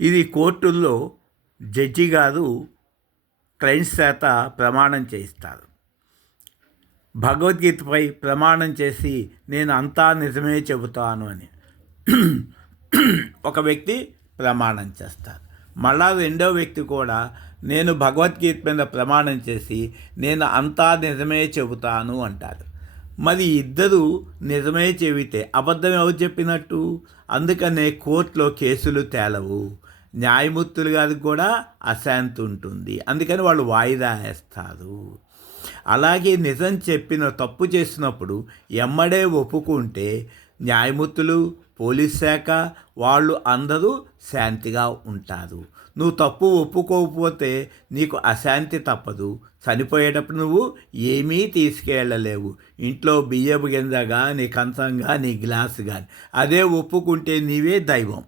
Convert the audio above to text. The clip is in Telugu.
ఇది కోర్టుల్లో జడ్జి గారు క్లయింట్స్ చేత ప్రమాణం చేయిస్తారు. భగవద్గీతపై ప్రమాణం చేసి నేను అంతా నిజమే చెబుతాను అని ఒక వ్యక్తి ప్రమాణం చేస్తారు. మళ్ళా రెండో వ్యక్తి కూడా నేను భగవద్గీత మీద ప్రమాణం చేసి నేను అంతా నిజమే చెబుతాను అంటారు. మరి ఇద్దరు నిజమే చెబితే అబద్ధం ఎవరు చెప్పినట్టు? అందుకనే కోర్టులో కేసులు తేలవు. న్యాయమూర్తులు గారికి కూడా అశాంతి ఉంటుంది. అందుకని వాళ్ళు వాయిదా వేస్తారు. అలాగే నిజం చెప్పిన తప్పు చేసినప్పుడు ఎమ్మడే ఒప్పుకుంటే న్యాయమూర్తులు, పోలీస్ శాఖ వాళ్ళు అందరూ శాంతిగా ఉంటారు. నువ్వు తప్పు ఒప్పుకోకపోతే నీకు అశాంతి తప్పదు. చనిపోయేటప్పుడు నువ్వు ఏమీ తీసుకెళ్ళలేవు. ఇంట్లో బియ్యపు గింజ కానీ, కంచం కానీ, గ్లాసు కానీ. అదే ఒప్పుకుంటే నీవే దైవం.